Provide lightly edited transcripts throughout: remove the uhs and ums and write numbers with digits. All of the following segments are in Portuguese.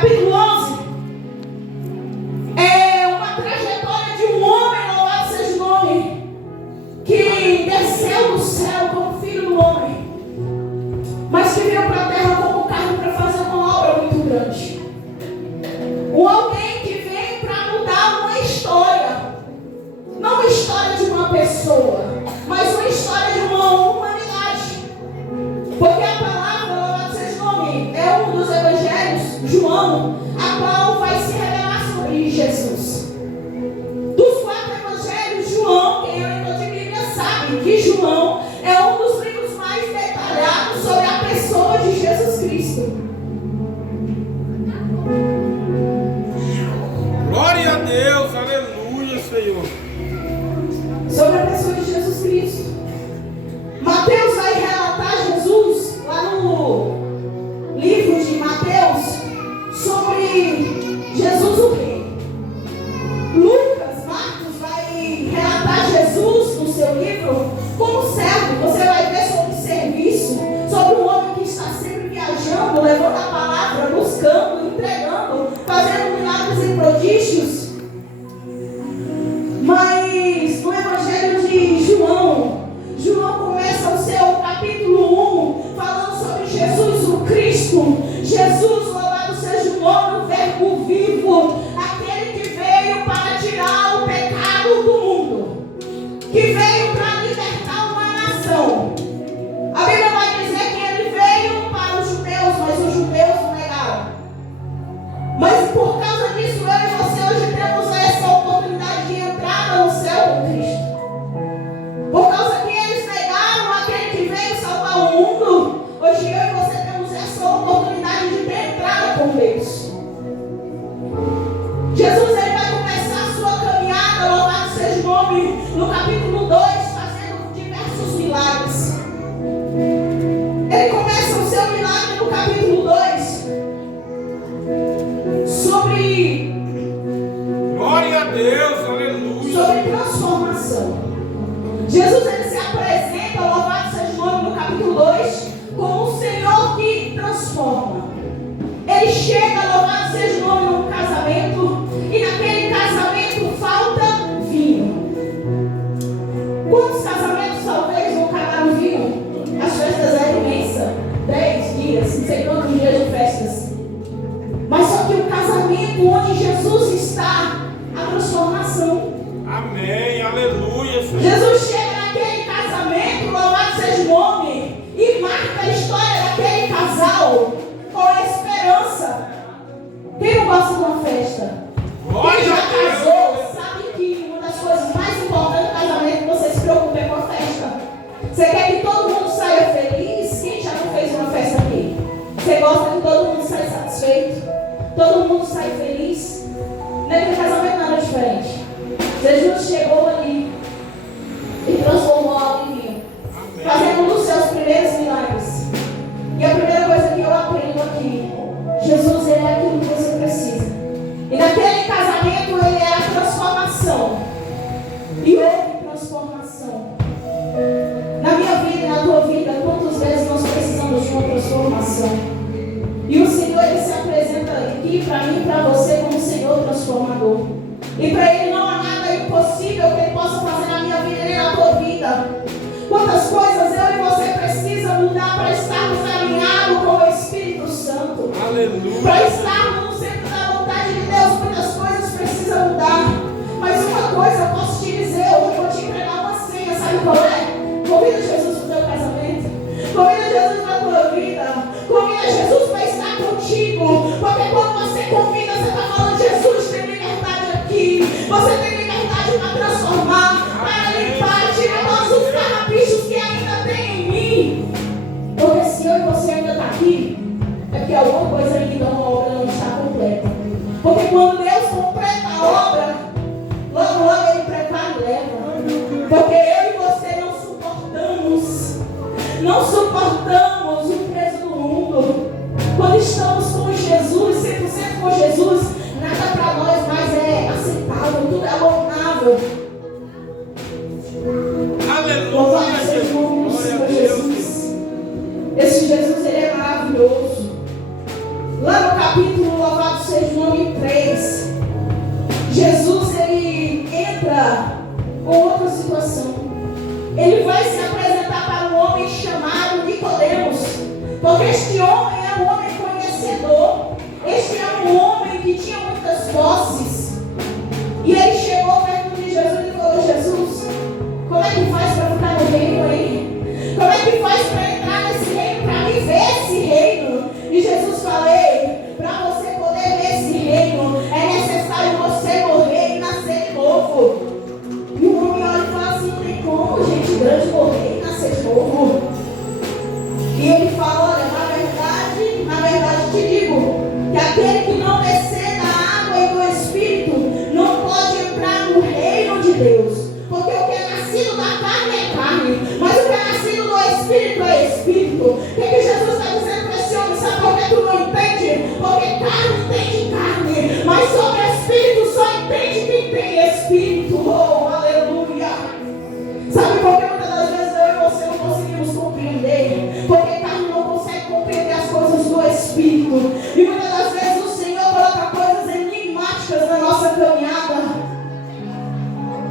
capítulo 11, é uma trajetória de um homem, louvado seja o nome, que desceu do céu como filho do homem, mas que veio para a terra como carne para fazer uma obra muito grande. Um alguém que veio para mudar uma história, não uma história de uma pessoa, mas uma história de uma humanidade. Porque a palavra, louvado seja o nome, é um dos evangelhos, João, a qual vai se revelar sobre Jesus. Dos 4 evangelhos, João, quem é leitor de Bíblia sabe que João é um dos livros mais detalhados sobre a pessoa de Jesus Cristo. Glória a Deus, aleluia, Senhor. Sobre a pessoa de Jesus Cristo. Mateus vai relatar Jesus lá no livro de Mateus sobre Jesus o Rei. Lucas, Marcos vai relatar Jesus no seu livro como servo. Você vai ver sobre serviço, sobre um homem que está sempre viajando, levando a palavra, buscando, entregando, fazendo milagres e prodígios. Mas no Evangelho de João, João começa o seu capítulo 1 falando sobre Jesus o Cristo. Jesus, louvado seja o nome, o Verbo vivo, aquele que veio para tirar o pecado do mundo, que veio para libertar uma nação. A Bíblia vai dizer que ele veio para os judeus, mas os judeus o negaram. Mas por causa disso, eu e você hoje temos essa oportunidade de entrada no céu com Cristo. Por causa que eles negaram aquele que veio salvar o mundo, hoje eu e você temos essa oportunidade de ter entrada com Deus. Jesus, ele vai começar a sua caminhada, louvado seja o nome, no capítulo 2, fazendo diversos milagres. Ele começa o seu milagre no capítulo 2 sobre... Glória a Deus, aleluia. sobre transformação. Jesus, ele se apresenta, louvado seja o nome, no capítulo 2, como o Senhor que transforma. Ele chega, louvado seja o nome, num casamento, e naquele casamento falta vinho. Quantos casamentos talvez não acabaram vinho? As festas eram imensas, 10 dias, não sei quantos dias de festas. Mas só que o casamento onde Jesus está, a transformação. Amém, aleluia, Senhor. Jesus chega naquele casamento, louvado seja o nome, e marca a história daquele casal com a esperança. Quem não gosta de uma festa? Quem já casou sabe que uma das coisas mais importantes do casamento é que você se preocupe com a festa. Você quer que todo mundo saia feliz? Quem já não fez uma festa aqui? Você gosta que todo mundo saia satisfeito? Todo mundo sai feliz? Naquele casamento não era diferente. Jesus chegou ali e transformou água em vinho, fazendo um dos seus primeiros milagres. E a primeira coisa que eu aprendo aqui, Jesus, ele é aquilo que você precisa. E naquele casamento ele é a transformação. E houve transformação. Na minha vida e na tua vida, quantas vezes nós precisamos de uma transformação? E o Senhor, ele se apresenta aqui para mim e para você como o Senhor transformador. E para Ele não há nada impossível que Ele possa fazer na minha vida nem na tua vida. Quantas coisas eu e você precisa mudar para estarmos alinhados com o Espírito Santo. Aleluia. Para estarmos no centro da vontade de Deus, muitas coisas precisam mudar. Mas uma coisa eu posso te dizer, hoje eu vou te entregar uma senha, sabe qual é? Convida Jesus para o teu casamento. Convida Jesus para a tua vida. Convida Jesus para estar contigo. Porque quando você convida, você está falando, Jesus, tem liberdade aqui. Você tem liberdade para transformar, para limpar, tirar todos os carrapichos que ainda tem em mim. Porque se eu e você ainda está aqui, é porque alguma coisa ainda, uma obra não está completa. Porque quando Deus completa a obra, logo, logo Ele prepara e leva. Porque eu e você não suportamos o peso do mundo. Quando estamos com Jesus, 100% com Jesus, nada para nós mais é aceitável, tudo é louvável. Louvado seja o nome do Senhor Jesus. Esse Jesus, ele é maravilhoso. Lá no capítulo, louvado Porque este homem era um homem conhecedor. Este era um homem que tinha muitas posses. E ele chegou perto de Jesus e falou: Jesus, como é que faz para ficar no reino aí? Como é que faz para entrar nesse reino, para viver esse reino? E Jesus falou: para você poder ver esse reino, é necessário você morrer e nascer de novo. E o homem olha e fala assim: não tem como, gente grande, morrer e nascer de novo. E ele fala: olha, na verdade te digo, que aquele que não descer da água e do Espírito não pode entrar no reino de Deus. Porque o que é nascido da carne é carne, mas o que é nascido do Espírito é Espírito. O que Jesus está dizendo para esse homem? Sabe por que tu não entende? Porque carne entende carne, mas sobre Espírito só entende quem tem Espírito. Oh, aleluia! Sabe por que muitas das vezes eu e você não conseguimos compreender? Porque carne não consegue compreender as coisas do Espírito. E muitas das vezes o Senhor coloca coisas enigmáticas na nossa caminhada.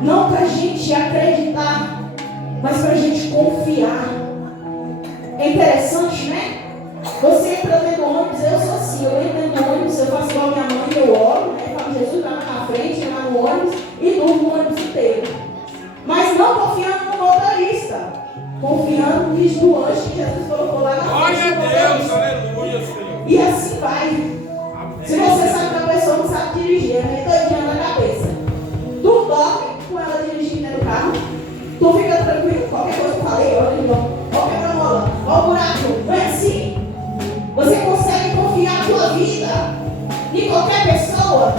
Não para a gente acreditar, mas para a gente confiar. É interessante, né? Você entra dentro do ônibus, eu sou assim, eu entro dentro do ônibus, eu faço igual minha mãe, eu oro, né? Falo: Jesus, vai na frente, vai no ônibus e durmo o ônibus inteiro. Mas não confiando no motorista, confiando no bicho do anjo que Jesus colocou lá na frente. Glória a Deus, aleluia, Senhor. E assim vai. Se você sabe que a pessoa não sabe dirigir, é meio doidinha na cabeça. Tu dorme com ela dirigindo dentro do carro, tu fica tranquilo, qualquer coisa que eu falei, olha de novo, ó quebra-mola, ó o buraco, não é assim? Você consegue confiar a tua vida em qualquer pessoa?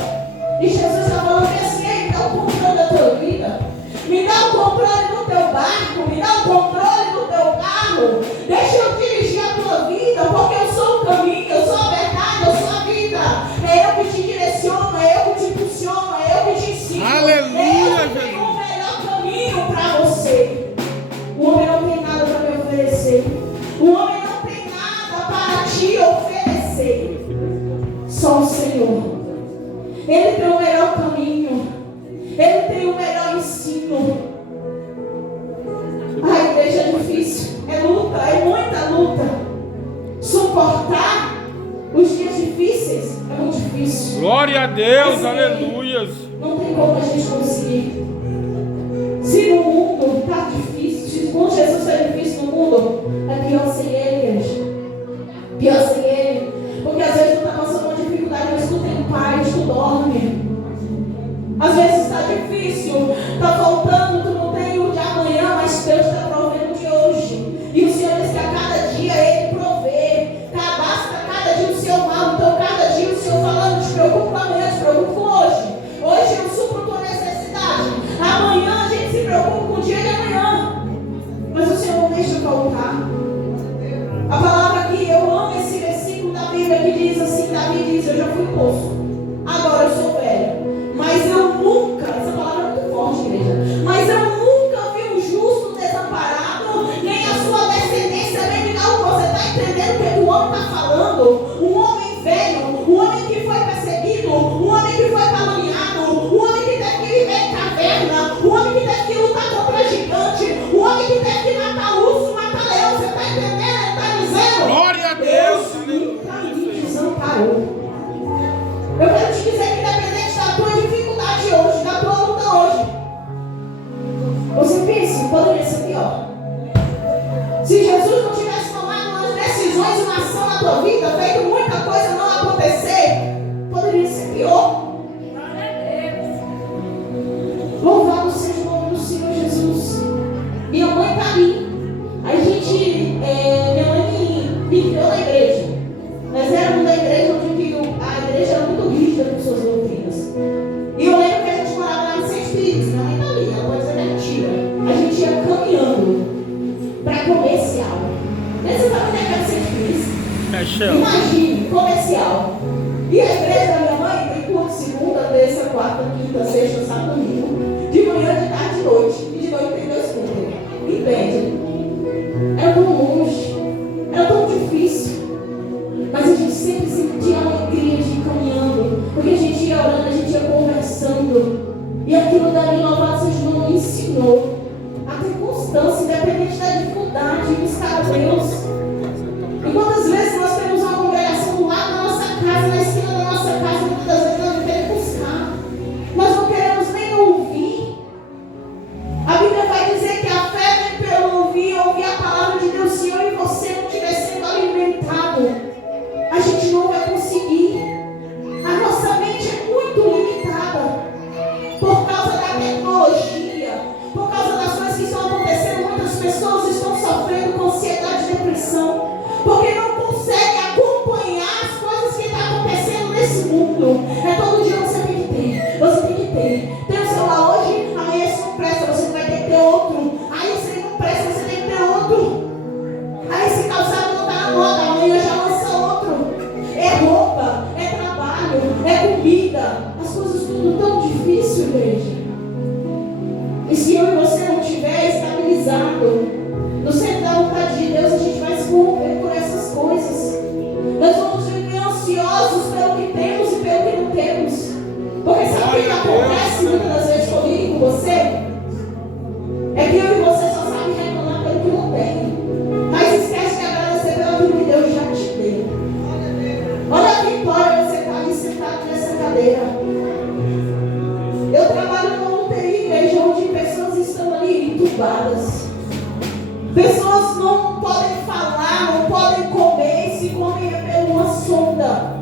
E Jesus está falando assim: me dá o controle da tua vida, me dá o controle do teu barco, me dá o controle do teu carro, deixa eu dirigir a tua vida, porque eu sou o caminho, eu sou a verdade, eu sou a vida. É eu que te direciono, é eu que te impulsiono, é eu que te ensino. Aleluia, é eu que tenho o melhor caminho para você. O homem não tem nada para me oferecer. O homem não tem nada para te oferecer. Só o Senhor. Ele tem o melhor caminho. Ele tem o melhor ensino. A igreja é difícil. É luta, é muita luta. Suportar os dias difíceis é muito difícil. Glória a Deus, aleluia. Não tem como a gente conseguir. Se no mundo está difícil, se com Jesus está difícil no mundo, é pior sem Ele, igreja. Pior sem Ele. Porque às vezes tu está passando uma dificuldade, mas tu tem paz, tu dorme. Às vezes está difícil, está faltando, tu não tem o de amanhã, mas Deus está provendo o de hoje. E o Senhor diz que a cada dia Ele provê. Basta cada dia o seu mal. Então cada dia o Senhor falando: não te preocupa com amanhã, te preocupa com hoje. Hoje eu supro tua necessidade. Amanhã a gente se preocupa com o dia de amanhã. Mas o Senhor não deixa faltar. A palavra que eu amo, esse versículo da Bíblia que diz assim: Davi diz: eu já fui moço, agora eu sou velho, mas eu nunca, essa palavra é muito forte, igreja, mas eu nunca vi um justo desamparado, nem a sua descendência mendigar. Você está entendendo o que o homem está falando? Um homem velho, um homem que foi perseguido, um homem que foi caluniado, um homem que teve que viver em caverna, um homem que teve que lutar contra gigante, um homem que teve que matar urso, matar leão. Você está entendendo? Ele está dizendo: Glória a Deus, nunca me desamparou. Eu quero te dizer que independente da tua dificuldade hoje, da tua luta hoje, você pensa, poderia ser pior. Se Jesus não tivesse tomado umas decisões e uma ação na tua vida, feito muita coisa não acontecer, poderia ser pior. Louvado seja o nome do Senhor Jesus. Minha mãe está ali. Minha mãe me criou na igreja. Nós éramos da igreja onde a igreja era muito rígida com suas doutrinas. E eu lembro que a gente morava lá no Centro Espírita. Minha mãe está ali, ela pode dizer que é mentira. A gente ia caminhando para comercial. Você sabe onde é que era o Centro Espírita? Imagine, comercial. E a igreja da minha mãe tem culto segunda, terça, quarta, quinta, sexta, sábado, domingo. De manhã, de tarde, de noite. E de noite tem 2 cultos. Entende? Era tão longe, era tão difícil, mas a gente sempre sentia a alegria de ir caminhando, porque a gente ia orando, a gente ia conversando, e aquilo dali, louvado seja o nome, me ensinou a ter constância, independente da dificuldade, buscar a Deus. E quantas podem comer se comem por uma sonda.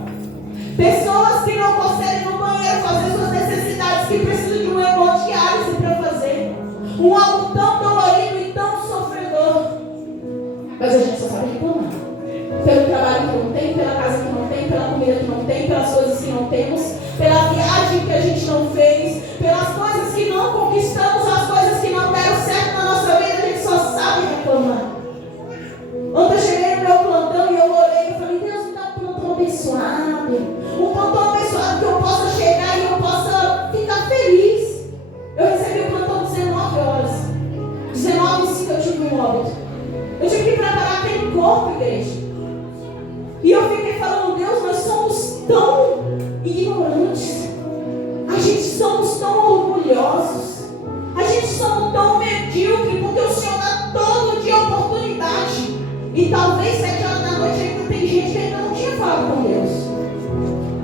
Pessoas que não conseguem ir no banheiro fazer suas necessidades, que precisam de um hemodiálise para fazer. Um algo tão dolorido e tão sofredor. Mas a gente só sabe reclamar. Pelo trabalho que não tem, pela casa que não tem, pela comida que não tem, pelas coisas que não temos, pela viagem que a gente não fez, pelas coisas que não conquistamos, as coisas que não deram certo na nossa vida, a gente só sabe reclamar. Ontem eu cheguei no meu plantão e eu orei e falei, Deus, me dá um plantão abençoado. Um plantão abençoado que eu possa chegar e eu possa ficar feliz. Eu recebi o plantão 19 horas. 19h05 eu tive um óbito. Eu tive que preparar aquele corpo, igreja. E eu fiquei falando, Deus, nós somos tão ignorantes. A gente somos tão orgulhosos. A gente somos tão medíocres, porque o Senhor dá todo dia oportunidade. E talvez 7 horas da noite ainda tem gente que ainda não tinha falado com Deus.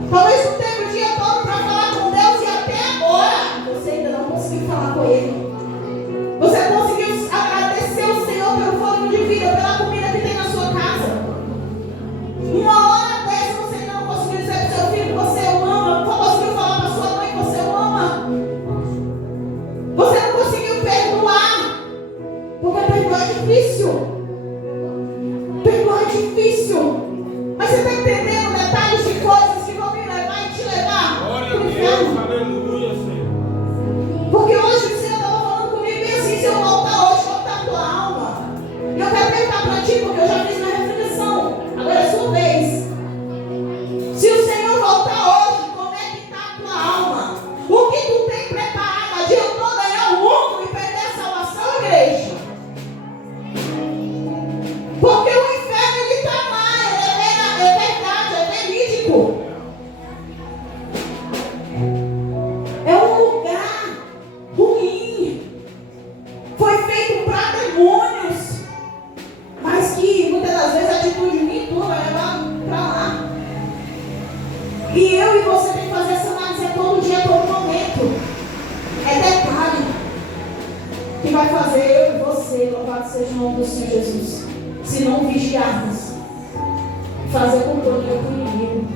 Talvez não teve o dia todo para falar com Deus e até agora você ainda não conseguiu falar com Ele. Você conseguiu agradecer o Senhor pelo fôlego de vida, pela comida que tem na sua casa. Uma hora dessa você ainda não conseguiu dizer para o seu filho que você o ama. Não conseguiu falar para sua mãe que você o ama. Você não conseguiu perdoar. Porque perdoar é difícil. Perdoar é difícil. Mas você está entendendo detalhes de coisas que vão me levar e te levar? Glória a Deus, aleluia, Senhor. Porque hoje o Senhor estava falando comigo e assim, se eu voltar hoje, voltar a tua alma. E eu quero perguntar para ti, porque eu já fiz minha reflexão. Agora é a sua vez. Se o Senhor voltar hoje, como é que está a tua alma? O que tu tem preparado? Adiantou ganhar o mundo e perder a salvação, igreja? Porque o inferno ele está lá, é verdade, é verídico. É um lugar ruim. Foi feito para demônios. Mas que muitas das vezes a atitude minha e tua vai levar para lá. E eu e você tem que fazer essa análise todo dia, todo momento. É detalhe que vai fazer eu e você, louvado seja o nome do Senhor Jesus. Se não vigiarmos, fazer companhia com o inimigo.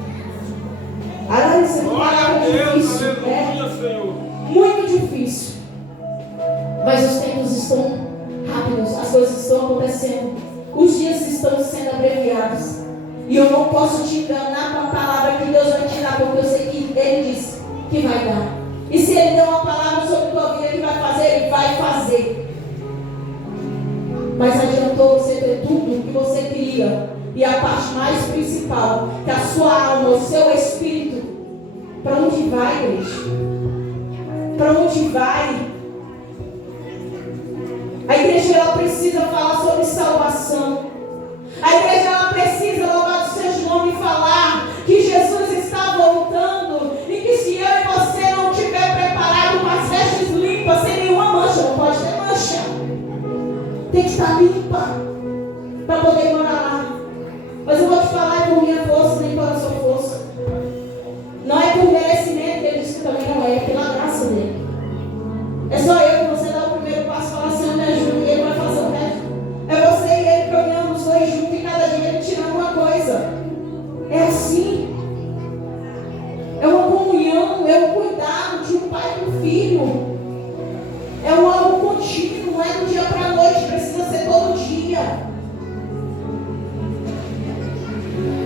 Agora isso é uma Glória a palavra Deus, difícil, aleluia, Senhor. muito difícil. Mas os tempos estão rápidos, as coisas estão acontecendo, os dias estão sendo abreviados. E eu não posso te enganar com a palavra que Deus vai te dar, porque eu sei que Ele disse que vai dar. E se Ele deu uma palavra sobre a tua vida que vai fazer, Ele vai fazer. Mas adiantou você ter tudo que você queria. E a parte mais principal, que a sua alma, o seu espírito, para onde vai, igreja? Para onde vai? A igreja ela precisa falar sobre salvação. A igreja ela precisa, louvado seja o nome, falar que Jesus está voltando. E que se eu e você não estiver preparado com as vestes limpas, sem nenhuma mancha, não pode ter mancha. Tem que estar limpa para poder morar lá. Mas eu vou te falar, é por minha força, nem pela sua força. Não é por merecimento, ele disse que também não é pela graça dele. É só eu que você dá o primeiro passo e fala, Senhor, me ajuda, e Ele vai fazer o resto. É você e Ele caminhando os dois juntos e cada dia Ele tirando uma coisa. É assim. É uma comunhão, é um cuidado de um pai com um filho. É um algo contínuo, não é do dia para a noite, precisa ser todo dia.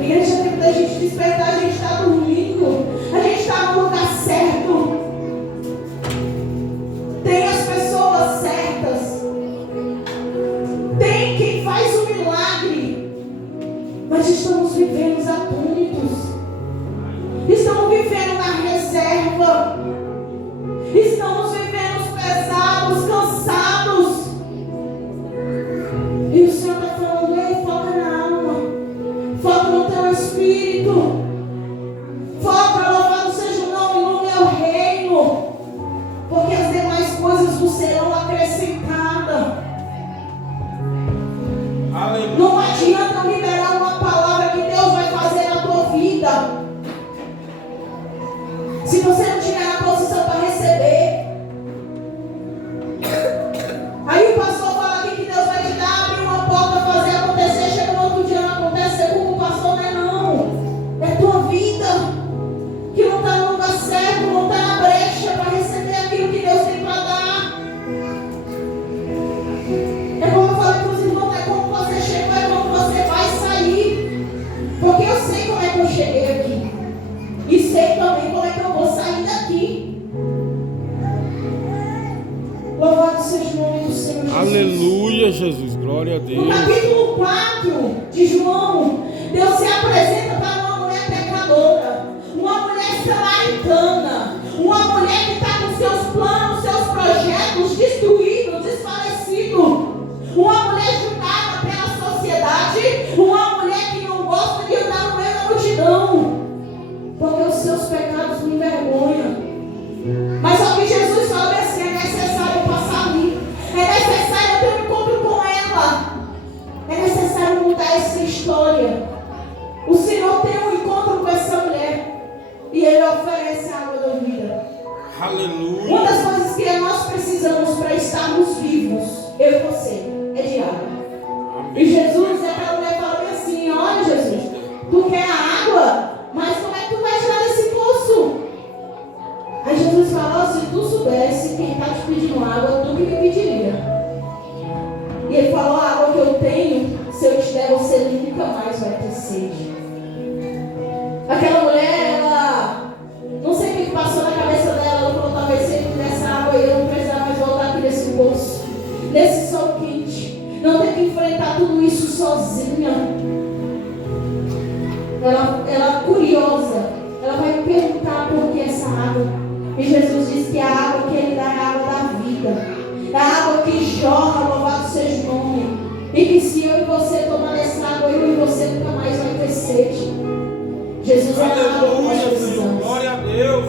Igreja, tempo da gente despertar, a gente está dormindo, a gente está no lugar certo. Tem as pessoas certas. Tem quem faz o milagre. Mas estamos vivendo atônitos. Estamos vivendo na reserva. Estamos vivendo pesados, cansados. E o Senhor está falando, ei, foca na alma. Foca no teu espírito. Foca, louvado seja o nome no meu reino. Porque as demais coisas não serão acrescentadas. Aleluia. Não adianta liberar uma palavra que Deus vai fazer na tua vida se você não tiver na posição para receber. Aí o pastor fala aqui que Deus vai te dar, abrir uma porta, fazer acontecer, chega no outro dia não acontece. Glória a Deus. No capítulo 4 de João, Deus se apresenta para uma mulher pecadora, uma mulher samaritana, uma mulher que está com seus planos, seus projetos destruídos, desfalecidos, uma mulher julgada pela sociedade, uma mulher que não gosta de andar no meio da multidão, porque os seus pecados me envergonham. Mas só que Jesus falou assim: é necessário passar ali, é necessário ter um encontro com ela, é necessário mudar essa história. O Senhor tem um encontro com essa mulher e Ele oferece a água da vida. Aleluia. Uma das coisas que nós precisamos para estarmos vivos, eu e você, é de água. E Jesus, aquela mulher falou assim: olha, Jesus, tu quer a água, mas como é que tu vai tirar desse poço? Aí Jesus falou: se tu soubesse quem está te pedindo água, tu que me pediria. E Ele falou: a água que eu tenho, se eu te der, você nunca mais vai ter sede. Aquela mulher, ela, não sei o que passou na cabeça dela, ela falou: talvez se ele me desse água, eu não precisava mais voltar aqui nesse poço, nesse sol quente, não ter que enfrentar tudo isso sozinha. Ela curiosa, ela vai perguntar por que essa água. E Jesus diz que a água que Ele dá é a água da vida, é a água que jorra, louvado seja o nome. E que se eu e você tomar essa água, eu e você nunca mais vai ter sede. Jesus é a água que nós precisamos. Glória a Deus.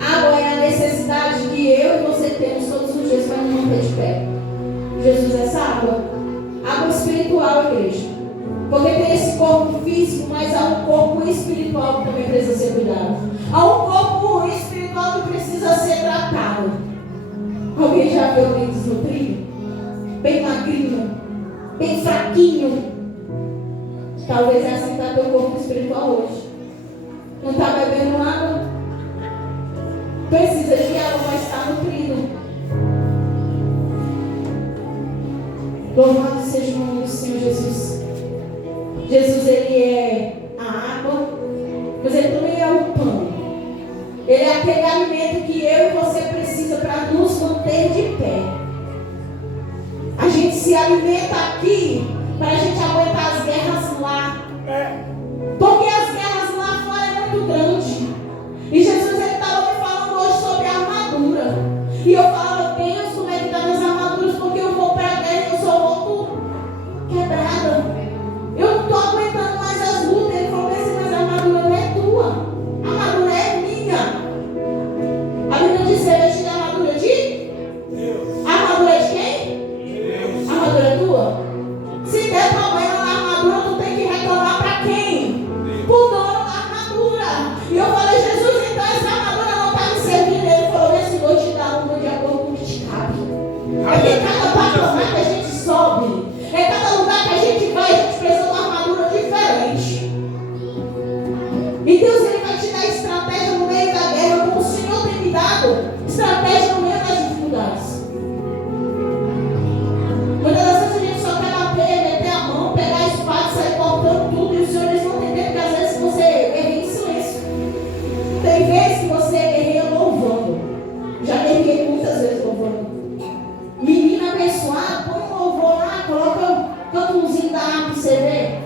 Água é a necessidade que eu e você temos todos os dias para nos manter de pé. Jesus é essa água. Água espiritual, igreja. Porque tem esse corpo físico, mas há um corpo espiritual que também precisa ser cuidado. Há um corpo espiritual que precisa ser tratado. Alguém já viu alguém desnutrido? Bem magrinho, bem fraquinho. Talvez é assim que está teu corpo espiritual hoje. Não está bebendo água? Precisa de água, mas está nutrido. Louvado seja o nome do Senhor Jesus. Jesus, Ele é a água, mas Ele também é o pão. Ele é aquele alimento que eu e você precisa para nos manter de pé. A gente se alimenta aqui para a gente aguentar as guerras lá. Porque as guerras lá fora é muito grande. E Jesus, Ele estava me falando hoje sobre a armadura. E eu falava: Deus, como é que estão as armaduras? Porque eu vou para a guerra e eu só volto quebrada. Eu não estou aguentando mais as lutas. Ele falou assim: mas a armadura não é tua, a armadura é minha. A Bíblia diz: Ele te dá a armadura de Deus. A armadura é de quem? Deus. A armadura é tua? Se der problema na armadura, tu tem que reclamar para quem? Pro dono da armadura. E eu falei: Jesus, então essa armadura não está me servindo. Ele falou: nesse vou te dar uma de acordo com o que te cabe. Porque cada patamar que a gente sobe, é cada lugar que a gente vai, a gente precisa de uma armadura diferente. E Deus, Ele vai te dar estratégia no meio da guerra, como o Senhor tem me dado estratégia no meio das dificuldades. Muitas das vezes a gente só quer bater, meter a mão, pegar a espada, sair cortando tudo, e os senhores não entendem, porque às vezes você guerreia em silêncio. Tem vezes que você guerreia louvando. Já guerreei muitas vezes louvando. Menina abençoada, põe um louvor lá, coloca cantozinho da árvore, você vê.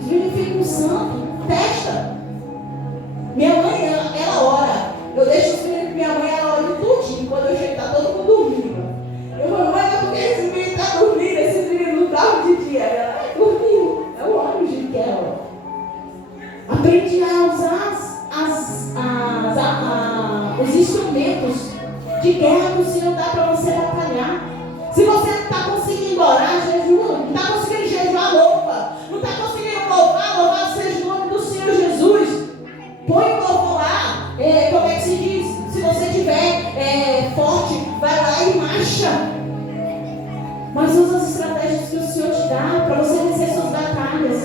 Os meninos ficam santos, testa. Minha mãe, ela ora. Eu deixo os meninos com minha mãe, ela ora tudinho. Quando eu chego, está todo mundo dormindo. Eu falo: mãe, por que esse menino está dormindo? Esse menino não dorme de dia. Ela dormiu. Eu oro o jeito que ela ora. Aprendi a usar os instrumentos de guerra que o Senhor dá para você batalhar. Se você não está conseguindo orar, jejua. Não está conseguindo jejuar, louva. Não está conseguindo louvar, louvado seja o nome do Senhor Jesus. Põe o louvor lá. Como é que se diz? Se você estiver forte, vai lá e marcha. Mas usa as estratégias que o Senhor te dá para você vencer suas batalhas.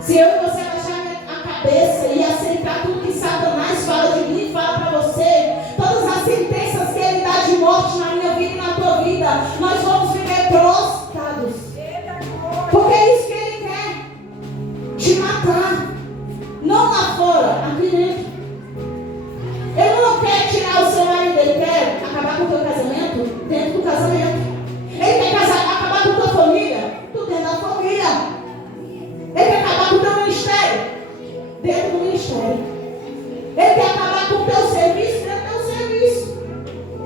Se eu e você abaixar a cabeça e aceitar tudo que Satanás fala de mim, fala para você, todas as sentenças que ele dá de morte na minha vida e na tua vida, nós vamos viver prostrados. Porque é isso que ele quer. Te matar. Não lá fora, aqui dentro. Ele não quer tirar o seu marido, ele quer acabar com o teu casamento dentro do casamento. Ele quer acabar com a tua família. Tu dentro do ministério. Ele quer acabar com o teu serviço dentro do teu serviço.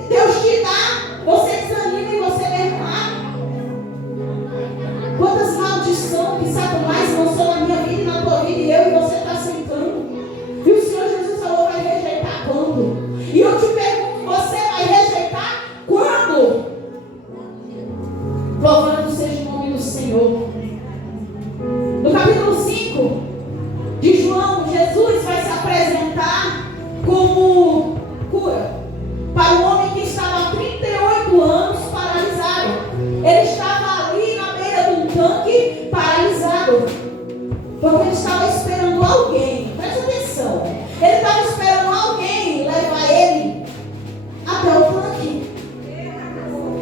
Deus te dá, você desanima e você mesmo abre. Quantas maldições que Satanás lançou na minha vida e na tua vida, e eu e você está sentando. E o Senhor Jesus falou, vai rejeitar quando? E eu te pergunto, você vai rejeitar quando? Louvado seja o nome do Senhor. No capítulo 5 de João, Jesus vai se apresentar como cura para um homem que estava há 38 anos paralisado. Ele estava ali na beira de um tanque paralisado, porque ele estava esperando alguém. Presta atenção, ele estava esperando alguém levar ele até o tanque.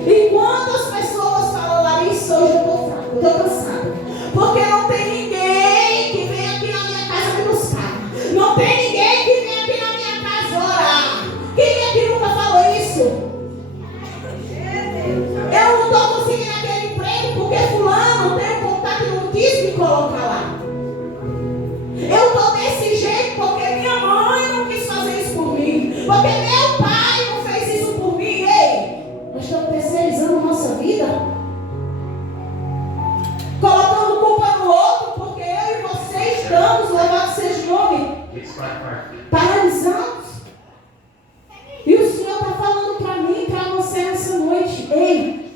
E quantas pessoas falam, Larissa, hoje eu estou fraco, eu estou cansado, porque não tem ninguém que vem aqui na minha casa me buscar, não tem ninguém que vem aqui na minha casa orar. Quem aqui nunca falou isso? Eu não estou conseguindo aquele emprego porque fulano tem um contato e não quis me colocar lá. Eu estou desse jeito porque minha mãe não quis fazer isso por mim, porque meu pai não fez isso por mim. Ei, nós estamos terceirizando nossa vida, colocando culpa no outro, porque eu e você estamos, louvado seja o nome, paralisados. E o Senhor está falando para mim e para você nessa noite. Ei,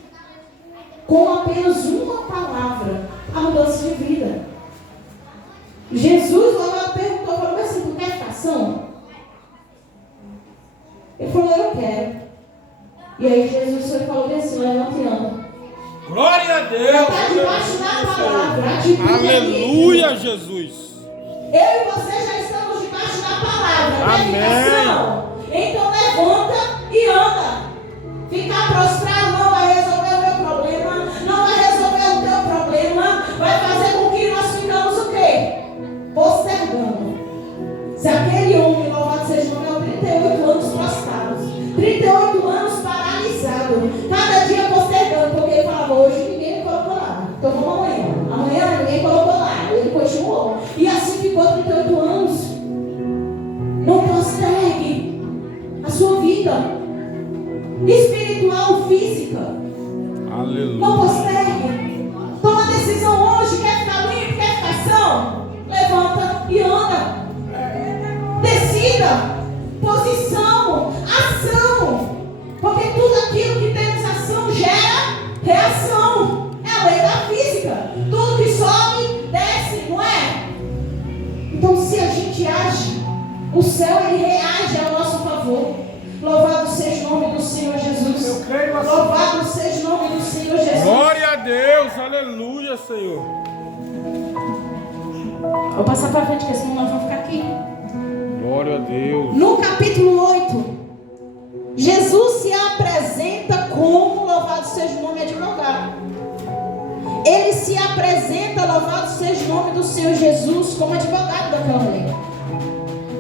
com apenas uma palavra, a mudança de vida. Jesus logo perguntou, falou assim, tu quer ficar são? Ele falou, eu quero. E aí Jesus foi e falou assim, levanta e anda. Glória a Deus. Está debaixo da palavra. Aleluia, Jesus. Eu e você já estamos debaixo da palavra. Amém. Então levanta e anda. Ficar prostrado não vai resolver o meu problema, não vai resolver o teu problema, vai fazer com que nós ficamos o quê? Postergando. Se aquele homem, louvado seja o nome, 38 anos prostrados, 38 anos paralisado, cada dia postergando, porque ele falava, hoje ninguém me colocou lá, então vamos amanhã ninguém colocou lá, ele continuou, e assim ficou 38 anos. Não postergue a sua vida espiritual, física. Aleluia. Não postergue. Toma decisão hoje. Quer ficar limpo? Quer ficar são? Levanta e anda. Decida. Posição. Ação. Porque tudo aquilo que temos ação gera reação. É a lei da física. Tudo que sobe, desce, não é? Então se a gente age, o céu ele reage ao nosso favor. Louvado seja o nome do Senhor Jesus. Eu creio assim. Louvado seja o nome do Senhor Jesus. Glória a Deus, aleluia, Senhor. Vou passar para frente, porque senão nós vamos ficar aqui. Glória a Deus. No capítulo 8, Jesus se apresenta como, louvado seja o nome, advogado. Ele se apresenta, louvado seja o nome do Senhor Jesus, como advogado daquela mulher.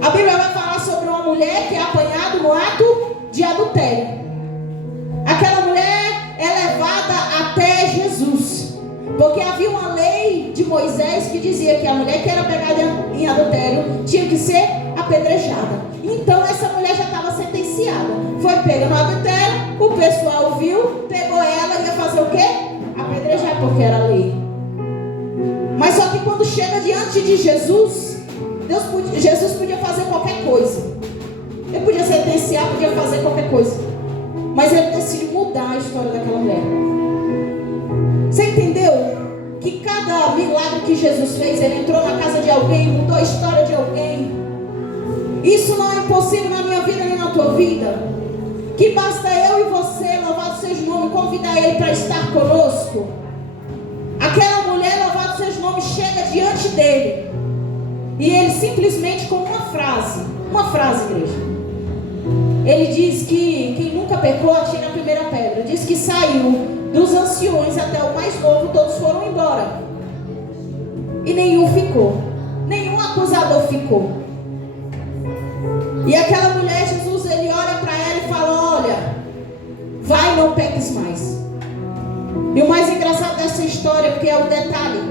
A Bíblia vai falar sobre uma mulher que é apanhada no ato de adultério. Aquela mulher é levada até Jesus, porque havia uma lei de Moisés que dizia que a mulher que era pegada em adultério tinha que ser apedrejada. Então essa mulher já estava sentenciada. Foi pega no adultério, o pessoal viu, pegou ela e ia fazer o quê? Apedrejar, porque era lei. Mas só que quando chega diante de Jesus, Jesus podia fazer qualquer coisa. Ele podia sentenciar, podia fazer qualquer coisa. Mas ele decidiu mudar a história daquela mulher. Você entendeu? Que cada milagre que Jesus fez, ele entrou na casa de alguém, mudou a história de alguém. Isso não é impossível na minha vida nem na tua vida. Que basta eu e você, louvado seja o nome, convidar ele para estar conosco. Aquela mulher, louvado seja o nome, chega diante dele. E ele simplesmente com uma frase, igreja. Ele diz que quem nunca pecou atira a primeira pedra. Diz que saiu dos anciões até o mais novo, todos foram embora. E nenhum ficou. Nenhum acusador ficou. E aquela mulher, Jesus, ele olha para ela e fala, olha, vai, não peques mais. E o mais engraçado dessa história, porque é o detalhe.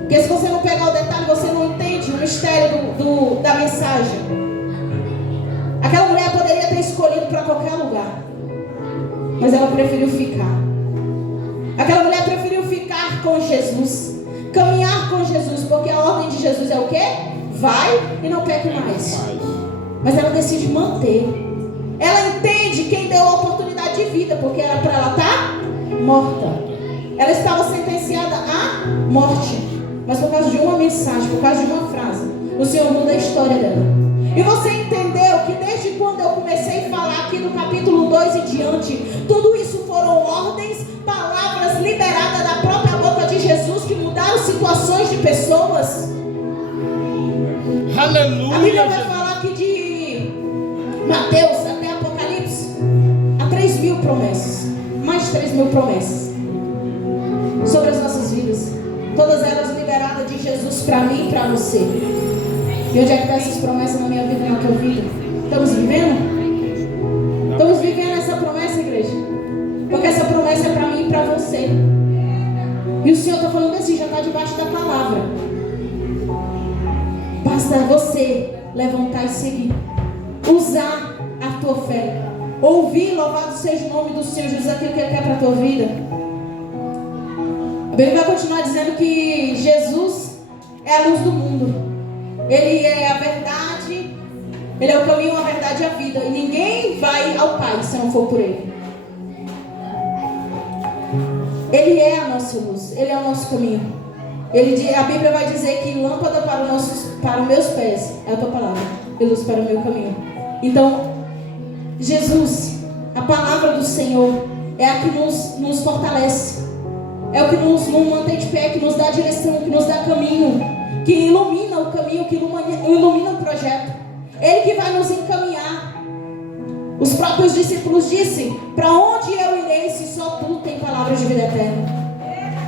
Porque se você não pegar o detalhe, você não entende uma mistério da mensagem. Aquela mulher poderia ter escolhido para qualquer lugar, mas ela preferiu ficar. Aquela mulher preferiu ficar com Jesus, caminhar com Jesus, porque a ordem de Jesus é o quê? Vai e não peque mais. Mas ela decide manter. Ela entende quem deu a oportunidade de vida, porque era para ela estar morta. Ela estava sentenciada à morte, mas por causa de uma mensagem, por causa de uma frase, o Senhor muda a história dela. E você entendeu que desde quando eu comecei a falar aqui do capítulo 2 e diante, tudo isso foram ordens, palavras liberadas da própria boca de Jesus que mudaram situações de pessoas. Aleluia. A Bíblia vai falar aqui de Mateus até Apocalipse, há 3.000 promessas, mais de 3.000 promessas sobre as nossas vidas, todas elas liberadas de Jesus para mim e para você. E onde é que estão essas promessas na minha vida e na tua vida? Estamos vivendo? Estamos vivendo essa promessa, igreja? Porque essa promessa é para mim e para você. E o Senhor está falando assim, já está debaixo da palavra. Basta você levantar e seguir, usar a tua fé, ouvir, louvado seja o nome do Senhor Jesus, aquilo que Ele quer para a tua vida. A Bíblia vai continuar dizendo que Jesus é a luz do mundo. Ele é a verdade, Ele é o caminho, a verdade e a vida. E ninguém vai ao Pai se não for por Ele. Ele é a nossa luz, Ele é o nosso caminho. A Bíblia vai dizer que lâmpada para os meus pés é a tua palavra, e luz para o meu caminho. Então, Jesus, a palavra do Senhor, é a que nos fortalece. É o que nos mantém de pé, que nos dá direção, que nos dá caminho, que ilumina o caminho, que ilumina o projeto. Ele que vai nos encaminhar. Os próprios discípulos disseram: para onde eu irei se só tu tem palavras de vida eterna?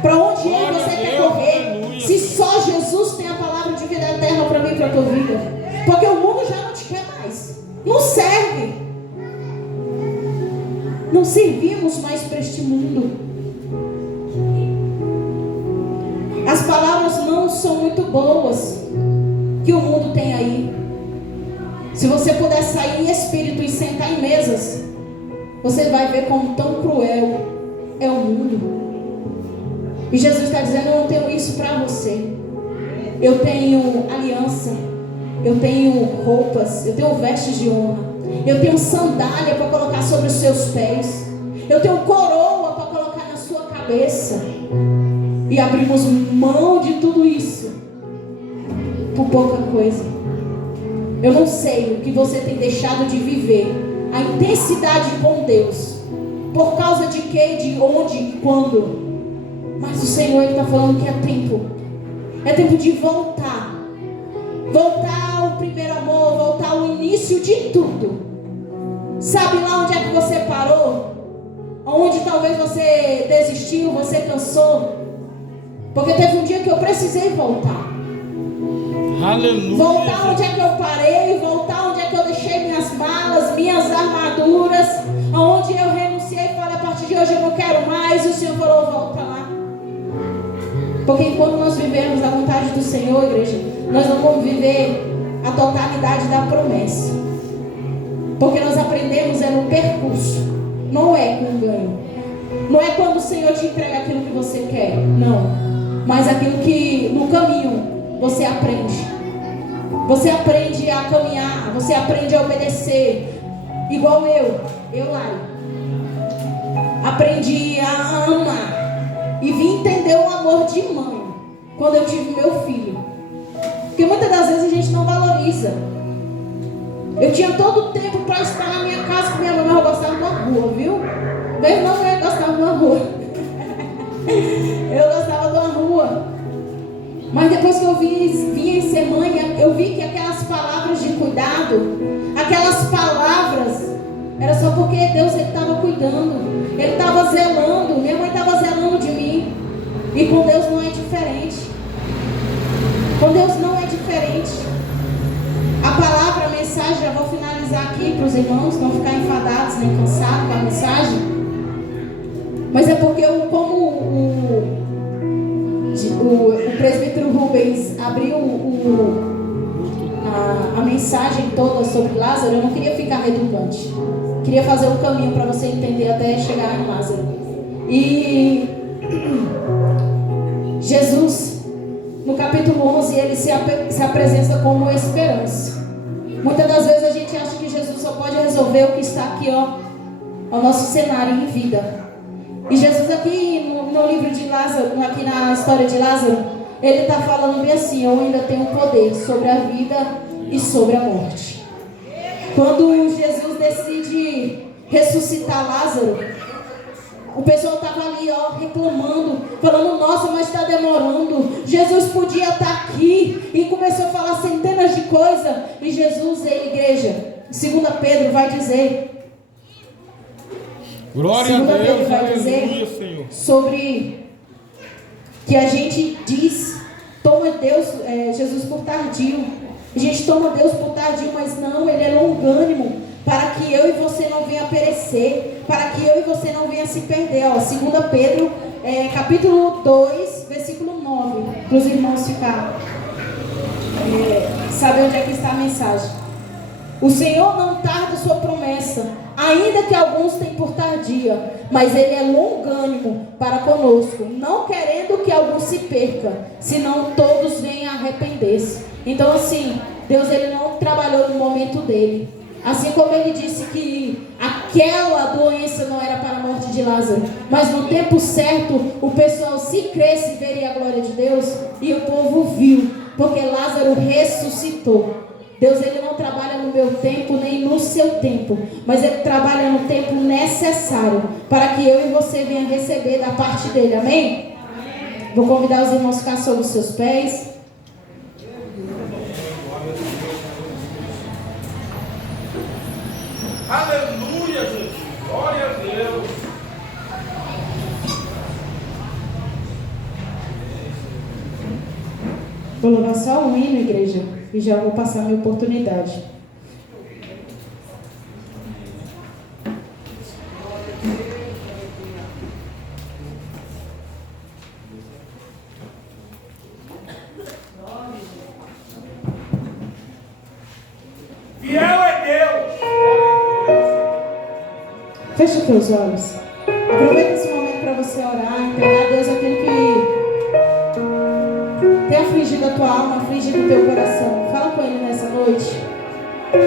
Para onde eu e você quer correr se só Jesus tem a palavra de vida eterna para mim e para a tua vida? Porque o mundo já não te quer mais, não serve. Não servimos mais para este mundo. As palavras não são muito boas que o mundo tem aí. Se você puder sair em espírito e sentar em mesas, você vai ver como tão cruel é o mundo. E Jesus está dizendo: eu não tenho isso para você. Eu tenho aliança, eu tenho roupas, eu tenho vestes de honra, eu tenho sandália para colocar sobre os seus pés, eu tenho coroa para colocar na sua cabeça. E abrimos mão de tudo isso por pouca coisa. Eu não sei o que você tem deixado de viver, a intensidade com Deus, por causa de quê, de onde e quando. Mas o Senhor está falando que é tempo de voltar ao primeiro amor, voltar ao início de tudo. Sabe lá onde é que você parou? Onde talvez você desistiu, você cansou? Porque teve um dia que eu precisei voltar. Aleluia. Voltar onde é que eu parei, voltar onde é que eu deixei minhas malas, minhas armaduras, onde eu renunciei e falei: a partir de hoje eu não quero mais. E o Senhor falou: volta lá. Porque enquanto nós vivemos a vontade do Senhor, igreja, nós não vamos viver a totalidade da promessa. Porque nós aprendemos no percurso, não é com ganho. Não é quando o Senhor te entrega aquilo que você quer, não. Mas aquilo que no caminho você aprende. Você aprende a caminhar, você aprende a obedecer. Igual eu lá. Aprendi a amar. E vim entender o amor de mãe quando eu tive meu filho. Porque muitas das vezes a gente não valoriza. Eu tinha todo o tempo para estar na minha casa, porque minha mamãe gostava de uma rua, viu? Mesmo não, eu gostava de uma rua. Eu gostava de uma rua. Mas depois que eu vinha em ser mãe, eu vi que aquelas palavras de cuidado, aquelas palavras, era só porque Deus estava cuidando. Ele estava zelando. Minha mãe estava zelando de mim. E com Deus não é diferente. Com Deus não é diferente. A palavra, a mensagem, já vou finalizar aqui para os irmãos não ficarem enfadados nem cansados com a mensagem. Mas é porque como o presbítero Rubens abriu a mensagem toda sobre Lázaro, eu não queria ficar redundante. Queria fazer um caminho para você entender até chegar em Lázaro. E Jesus, no capítulo 11, ele se apresenta como esperança. Muitas das vezes a gente acha que Jesus só pode resolver o que está aqui, ao nosso cenário em vida. E Jesus aqui no livro de Lázaro, aqui na história de Lázaro, ele está falando bem assim: eu ainda tenho poder sobre a vida e sobre a morte. Quando Jesus decide ressuscitar Lázaro, o pessoal estava ali, reclamando, falando: nossa, mas está demorando, Jesus podia estar aqui. E começou a falar centenas de coisas. E Jesus, igreja, 2 Pedro vai dizer, glória a Deus, vai dizer Senhor, sobre que a gente diz, toma Deus, Jesus por tardio. A gente toma Deus por tardio, mas não, Ele é longânimo, para que eu e você não venha perecer, para que eu e você não venha se perder. 2 Pedro, capítulo 2, versículo 9, para os irmãos ficar, saber onde é que está a mensagem. O Senhor não tarda sua promessa, ainda que alguns tenham por tardia, mas Ele é longânimo para conosco, não querendo que algum se perca, senão todos venham a arrepender-se. Então assim, Deus ele não trabalhou no momento dele. Assim como ele disse que aquela doença não era para a morte de Lázaro, mas no tempo certo o pessoal, se cresce, veria a glória de Deus. E o povo viu, porque Lázaro ressuscitou. Deus ele não trabalha no meu tempo nem no seu tempo, mas Ele trabalha no tempo necessário para que eu e você venha receber da parte dele. Amém? Amém. Vou convidar os irmãos a ficar sobre os seus pés. Aleluia, Jesus, glória a Deus. Vou louvar só um hino, igreja, e já vou passar a minha oportunidade. Fiel é Deus. Feche os teus olhos. Aproveita esse momento para você orar, entregar a Deus aquilo que tem afligido a tua alma, afligido o teu coração. Fala com Ele nessa noite. Eu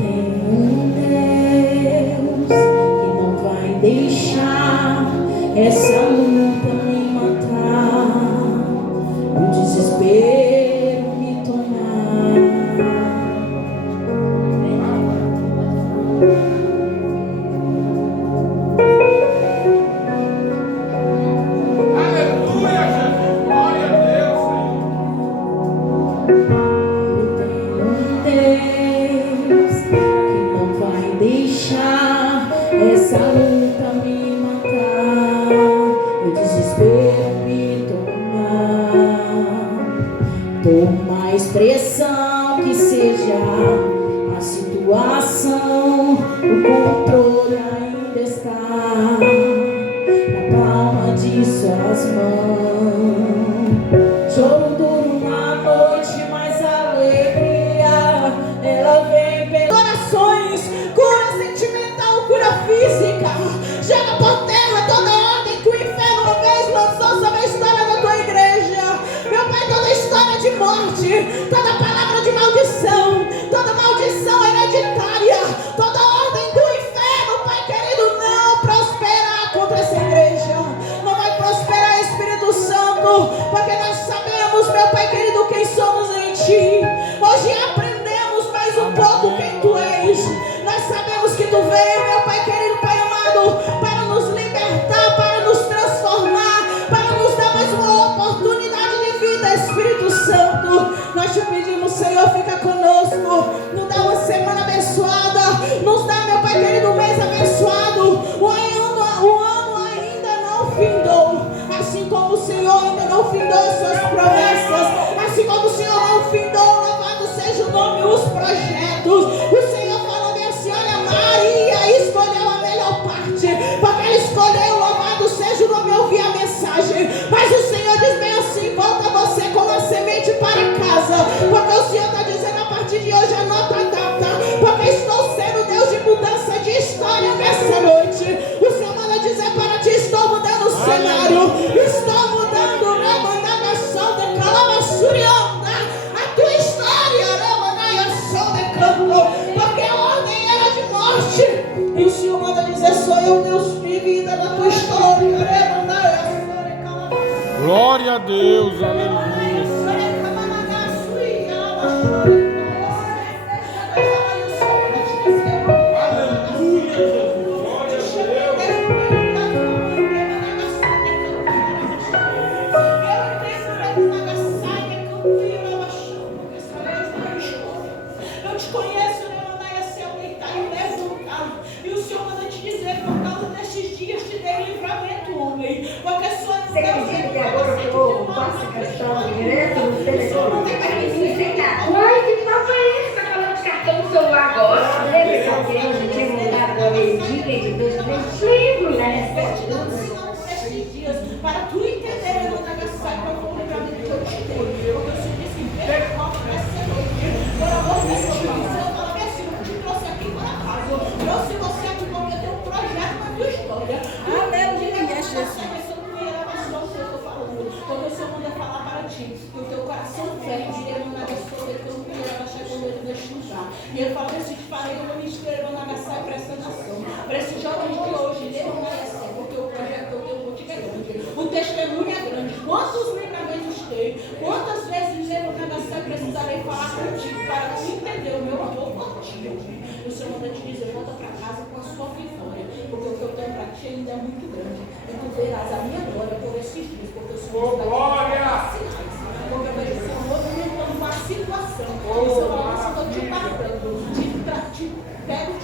tenho um Deus que não vai deixar essa luta me matar, o desespero me tomar. Pressão que seja a situação, o controle ainda está na palma de suas mãos. Choro duro na noite, mas a alegria ela vem pelos corações. Cura sentimental, cura física. Joga por terra toda ordem que o inferno uma vez lançou sobre a história da tua igreja. Meu Pai, toda história de morte, toda palavra de maldição, toda maldição hereditária, toda ordem do inferno, Pai querido, não prosperará contra essa igreja. Não vai prosperar, Espírito Santo, porque nós sabemos, meu Pai querido, quem somos em Ti. Hoje aprendemos mais um pouco quem Tu és. Nós sabemos que Tu veio, meu Pai querido, Pai amado, para nos libertar, para nos transformar, para nos dar mais uma oportunidade de vida, Espírito Santo. Nós te pedimos, Senhor, fica conosco, nos dá uma semana abençoada, nos dá, meu Pai querido, um mês abençoado. O ano ainda não findou, assim como o Senhor ainda não findou as suas promessas, assim como o Senhor não findou, louvado seja o nome, os projetos. O Senhor falou bem assim: olha, Maria escolheu a melhor parte, porque ela escolheu, louvado seja o nome, eu ouvi a mensagem. Mas o Senhor diz bem assim: volta você com a semente para casa, porque o Senhor Glória a Deus, aleluia. Para tu entender, eu não trago essa saia para o livramento que eu te dei. Porque o Senhor disse que veio qual vai ser por amor de Deus. Eu falei assim, eu te trouxe aqui por acaso. Eu trouxe você aqui porque eu tenho um projeto na tua história. Aleluia, Jesus. Quando o Senhor manda falar para ti, que o teu coração ferve, ele não vai sobre que eu não queria achar quando ele deixa lugar. E ele fala assim, te farei uma mistério, eu vou navegar para essa nação. Para esses jovens de hoje, ele não vai ser, porque o projeto eu tenho muito grande. O testemunho é grande. Quantos livramentos tem? Quantas vezes eu não navegar precisarei falar contigo para te entender o meu amor por ti. O Senhor manda te dizer, volta para casa com a sua vitória, porque o que eu tenho para ti ainda é muito grande. E tu verás a minha glória por esses dias, porque o Senhor está sinais. Porque eu vejo o Senhor movimentando uma situação. O Senhor estou te guardando, te pego,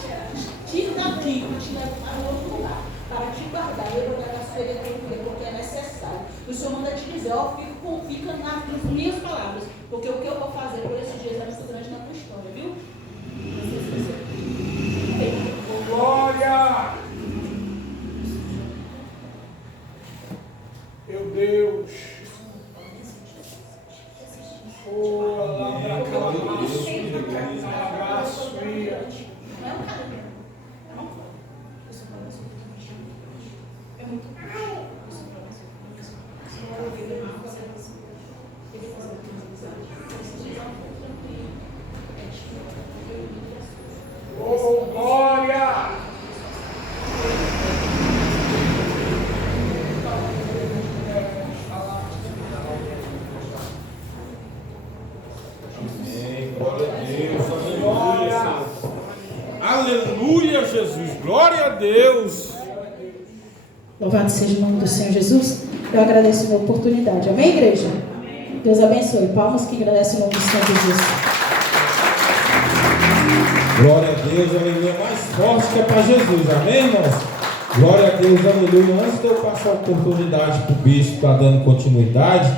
tiro daqui e te levo para outro lugar, para te guardar. Eu vou dar a sua tranquila, porque é necessário. O Senhor manda te dizer, ó, fica nas minhas palavras, porque o que eu vou fazer por esses dias é muito grande na tua história, viu? Glória! Meu Deus! Oh, oh, glória! Aleluia, Jesus, glória a Deus. Louvado seja o nome do Senhor Jesus. Eu agradeço a minha oportunidade. Amém, igreja? Deus abençoe. Palmas que agradecem o nome do Senhor Jesus. Glória a Deus, aleluia. Mais forte que é para Jesus, amém, irmãos? Glória a Deus, aleluia. Antes de eu passar a oportunidade para o bispo estar dando continuidade,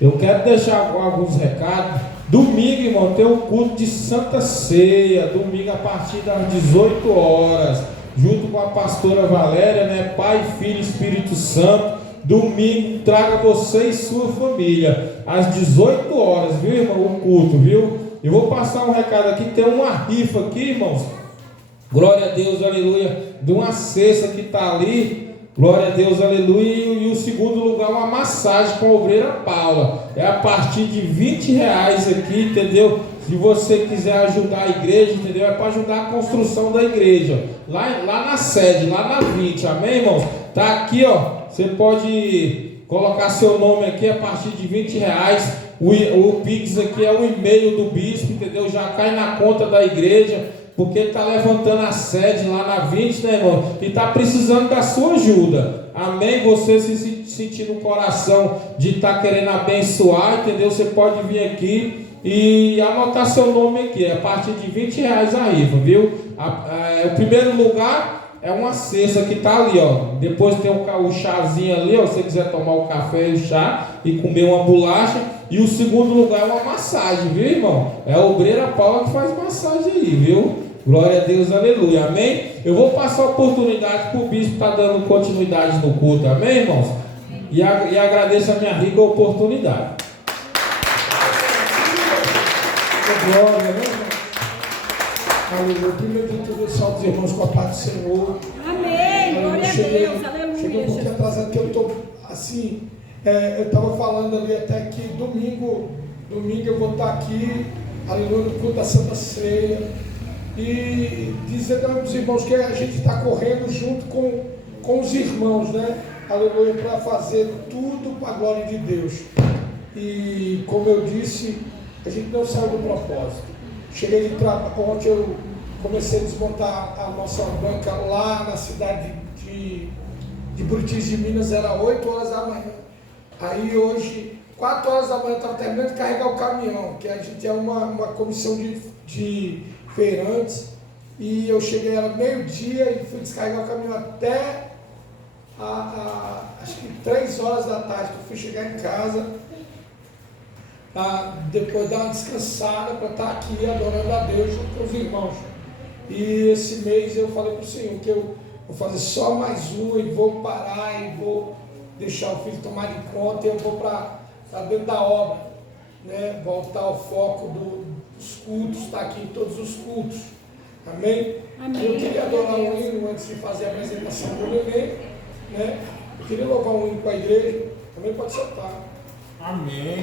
eu quero deixar alguns recados. Domingo, irmão, tem o culto de Santa Ceia, domingo a partir das 18 horas, junto com a pastora Valéria, né? Pai, Filho e Espírito Santo. Domingo, traga você e sua família, às 18 horas, viu, irmão? O culto, viu? Eu vou passar um recado aqui, tem uma rifa aqui, irmãos. Glória a Deus, aleluia. De uma cesta que está ali. Glória a Deus, aleluia. E o segundo lugar, uma massagem com a obreira Paula. É a partir de R$20 aqui, entendeu? Se você quiser ajudar a igreja, entendeu? É para ajudar a construção da igreja. Lá na sede, lá na 20, amém, irmãos? Tá aqui, ó. Você pode colocar seu nome aqui a partir de R$20. O Pix aqui é o e-mail do bispo, entendeu? Já cai na conta da igreja. Porque ele está levantando a sede lá na 20, né, irmão? E está precisando da sua ajuda. Amém? Você se sentir no coração de estar querendo abençoar, entendeu? Você pode vir aqui e anotar seu nome aqui. É a partir de R$20 a rifa, viu? O primeiro lugar é uma cesta que está ali, ó. Depois tem o chazinho ali, ó. Se você quiser tomar o café e o chá e comer uma bolacha. E o segundo lugar é uma massagem, viu, irmão? É a obreira Paula que faz massagem aí, viu? Glória a Deus, aleluia, amém? Eu vou passar a oportunidade para o bispo estar dando continuidade no culto, amém, irmãos? E agradeço a minha rica oportunidade. Glória, né? Aleluia. Primeiro de tudo, eu salvo os irmãos com a paz do Senhor. Amém. Glória a Deus, aleluia. Cheguei um pouquinho atrasado, que eu estou assim. Eu estava falando ali até que domingo eu vou estar aqui, aleluia, no culto da Santa Ceia. E dizer aos irmãos que a gente está correndo junto com os irmãos, né? aleluia, para fazer tudo para a glória de Deus. E como eu disse, a gente não saiu do propósito. Cheguei de trabalho, ontem eu comecei a desmontar a nossa banca lá na cidade de Buritis de Minas, era 8 horas da manhã. Aí hoje, 4 horas da manhã, eu estava terminando de carregar o caminhão, que a gente é uma comissão de feirantes, e eu cheguei, era meio-dia, e fui descarregar o caminhão até acho que 3 horas da tarde, que eu fui chegar em casa, depois dar uma descansada, para estar aqui adorando a Deus junto com os irmãos. E esse mês eu falei para o Senhor que eu vou fazer só mais um, e vou parar, e vou deixar o filho tomar de conta, e eu vou para dentro da obra, né? Voltar ao foco dos cultos, estar aqui em todos os cultos. Amém? Amém. Eu queria adorar um hino antes de fazer a apresentação do neném, né? Eu queria louvar um hino com a igreja, também pode soltar. Amém.